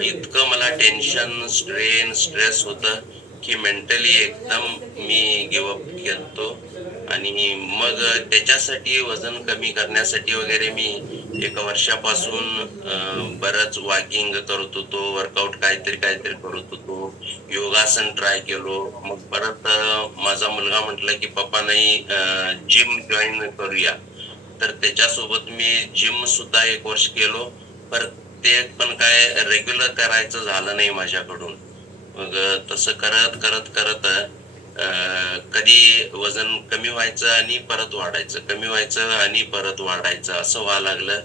इतकं मला tension strain stress होतं की मेंटली एकदम मी गिवअप केलतो. आणि मग त्याच्यासाठी वजन कमी करण्यासाठी वगैरे मी एका वर्षापासून बरंच वॉकिंग करत होतो वर्कआउट काहीतरी काहीतरी करत होतो. योगासन ट्राय केलो. मग परत माझा मुलगा म्हटला की पप्पा नाही जिम जॉईन करूया. तर त्याच्यासोबत मी जिम सुद्धा एक वर्ष केलो. परत ते पण काय रेग्युलर करायचं झालं नाही माझ्याकडून. मग तसं करत करत करत कधी वजन कमी व्हायचं आणि परत वाढायचं कमी व्हायचं आणि परत वाढायचं असं व्हायला लागलं.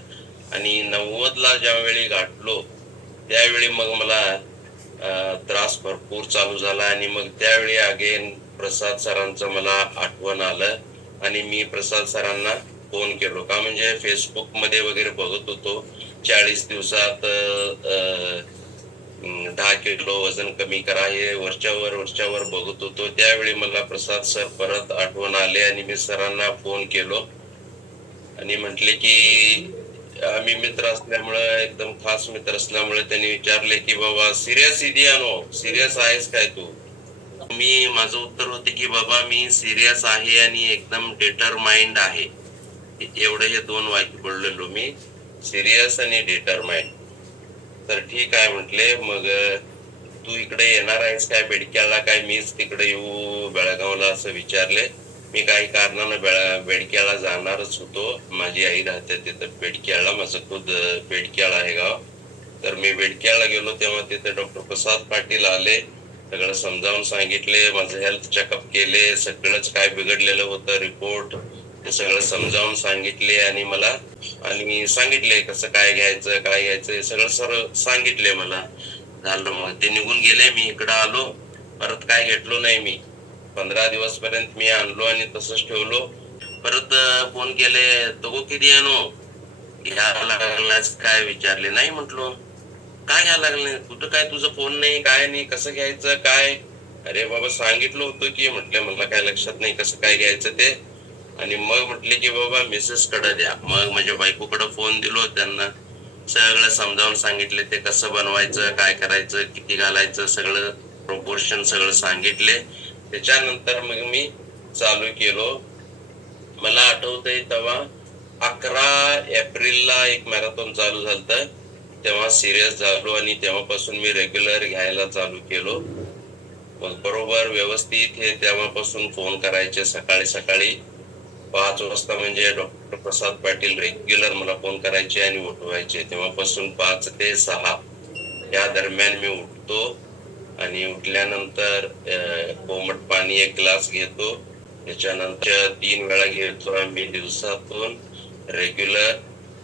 आणि नव्वद ला ज्यावेळी गाठलो त्यावेळी मग मला त्रास भरपूर चालू झाला आणि मग त्यावेळी अगेन प्रसाद सरांचं मला आठवण आलं आणि मी प्रसाद सरांना फोन केलो. का म्हणजे फेसबुकमध्ये वगैरे बघत होतो. चाळीस दिवसात दहा किलो वजन कमी करा हे वरच्यावर वरच्यावर बघत होतो. त्यावेळी मला प्रसाद सर परत आठवण आले आणि मी सरांना फोन केलो. आणि म्हटले की आम्ही मित्र असल्यामुळे एकदम खास मित्र असल्यामुळे त्यांनी विचारले की बाबा सिरियस इडियानो सिरियस आहेस काय तू? मी माझं उत्तर होते की बाबा मी सिरियस आहे आणि एकदम डिटरमाइंड आहे. एवढे हे दोन वाक्य बोललेलो मी. सिरियस आणि डिटरमाइंड तर ठीक आहे म्हटले मग तू इकडे येणार आहेस काय बेडक्याला? काय मीच तिकडे येऊ बेळगावला असं विचारले. मी काही कारणानं बेळा बेडक्याला जाणारच होतो. माझी आई राहते तिथं बेडक्याला माझं खुद बेडक्याला आहे गाव. तर मी बेडक्याला गेलो तेव्हा तिथे डॉक्टर प्रसाद पाटील आले. सगळं समजावून सांगितले माझं हेल्थ चेकअप केले सगळंच काय बिघडलेलं होतं रिपोर्ट ते सगळं समजावून सांगितले आणि मला आणि सांगितले कसं काय घ्यायचं काय घ्यायचं हे सगळं सर सांगितले मला. झालं मग. ते निघून गेले मी इकडं आलो. परत काय घेतलो नाही मी. पंधरा दिवस पर्यंत मी आणलो आणि तसंच ठेवलो. परत फोन केले तो किती आणू? घ्यायला लागलाच काय? विचारले. नाही म्हटलो. काय घ्यायला लागले? कुठं काय तुझं फोन नाही काय नाही कसं घ्यायचं काय? अरे बाबा सांगितलं होतं की म्हटलं. मला काय लक्षात नाही कसं काय घ्यायचं ते. आणि मग म्हटले की बाबा मिसेस कडे द्या. मग माझ्या बायकोकडे फोन दिलो त्यांना. सगळं समजावून सांगितले ते कसं बनवायचं काय करायचं किती घालायचं सगळं प्रोपोर्शन सगळं सांगितले. त्याच्यानंतर मग मी चालू केलो. मला आठवतंय तेव्हा अकरा एप्रिलला एक मॅरेथॉन चालू झालत. तेव्हा सिरियस झालो आणि तेव्हापासून मी रेग्युलर घ्यायला चालू केलो. मग बरोबर व्यवस्थित हे तेव्हापासून फोन करायचे सकाळी सकाळी. पाच वाजता म्हणजे डॉक्टर प्रसाद पाटील रेग्युलर मला फोन करायचे आणि उठवायचे. तेव्हापासून पाच ते सहा या दरम्यान मी उठतो आणि उठल्यानंतर कोमट पाणी एक ग्लास घेतो. त्याच्यानंतर तीन वेळा घेतो आम्ही दिवसातून. रेग्युलर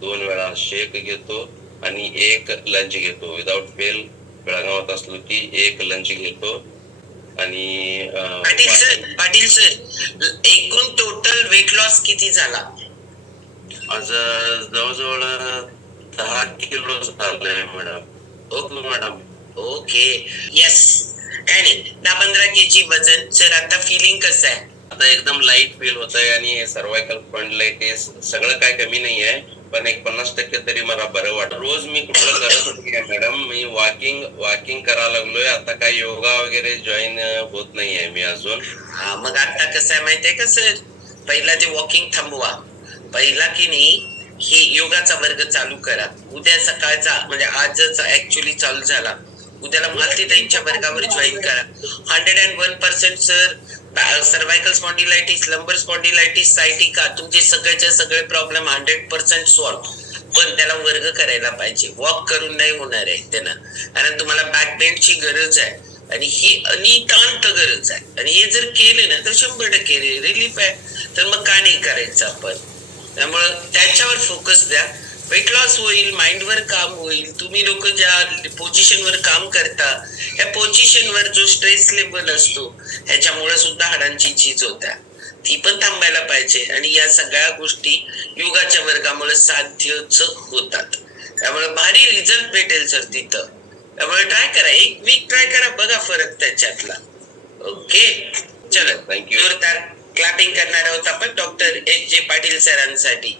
दोन वेळा शेक घेतो आणि एक लंच घेतो. विदाउट फेल बेळगावात असलो की एक लंच घेतो. आणि पाटील सर पाटील सर एकूण टोटल वेट लॉस किती झाला? माझं जवळजवळ दहा किलो झालंय madam okay madam okay. Yes काय नाही दहा पंधरा केजी वजन. सर आता फिलिंग कसं आहे? आता एकदम लाइट फील होत आहे आणि सर्वायकल स्पॉन्डिलायटिस सगळं काय कमी नाही आहे पण एक पन्नास टक्के तरी मला बरं वाटत रोज मी कुठलं करत होते मॅडम? मी वॉकिंग वॉकिंग करायला लागलोय. आता काय योगा वगैरे जॉईन होत नाहीये मी अजून. मग आता कसं आहे माहितीये का सर? पहिला ते वॉकिंग थांबवा. पहिला की नाही हे योगाचा वर्ग चालू करा. उद्या सकाळचा म्हणजे आजच ऍक्च्युली चालू झाला. उद्याला मालतीताईंच्या वर्गावर जॉईन करा. Hundred and one percent sir cervical spondylitis lumbar spondylitis sciatica तुमचे सगळ्याचे सगळे प्रॉब्लेम हंड्रेड पर्सेंट सॉल्व्ह पण त्याला वर्ग करायला पाहिजे. वॉक करून नाही होणार आहे त्यांना. कारण तुम्हाला बॅक बेंडची गरज आहे. आणि ही अनितांत गरज आहे. आणि हे जर केले ना तर शंभर टक्के रिलीफ आहे. तर मग का नाही करायचं आपण? त्यामुळं त्याच्यावर फोकस द्या. वेट लॉस होईल माइंडवर काम होईल तुम्ही लोक ज्या पोझिशनवर काम करता ह्या पोझिशनवर जो स्ट्रेस लेवल असतो ह्याच्यामुळे सुद्धा हाडांची झीज होत्या. ती पण थांबायला पाहिजे आणि या सगळ्या गोष्टी योगाच्या वर्गामुळे साध्यच होतात. त्यामुळे भारी रिझल्ट भेटेल सर तिथं. त्यामुळे ट्राय करा. एक वीक ट्राय करा बघा फरक त्याच्यातला. ओके चलो. जोरदार क्लॅपिंग करणार आहोत आपण डॉक्टर एच जे पाटील सरांसाठी.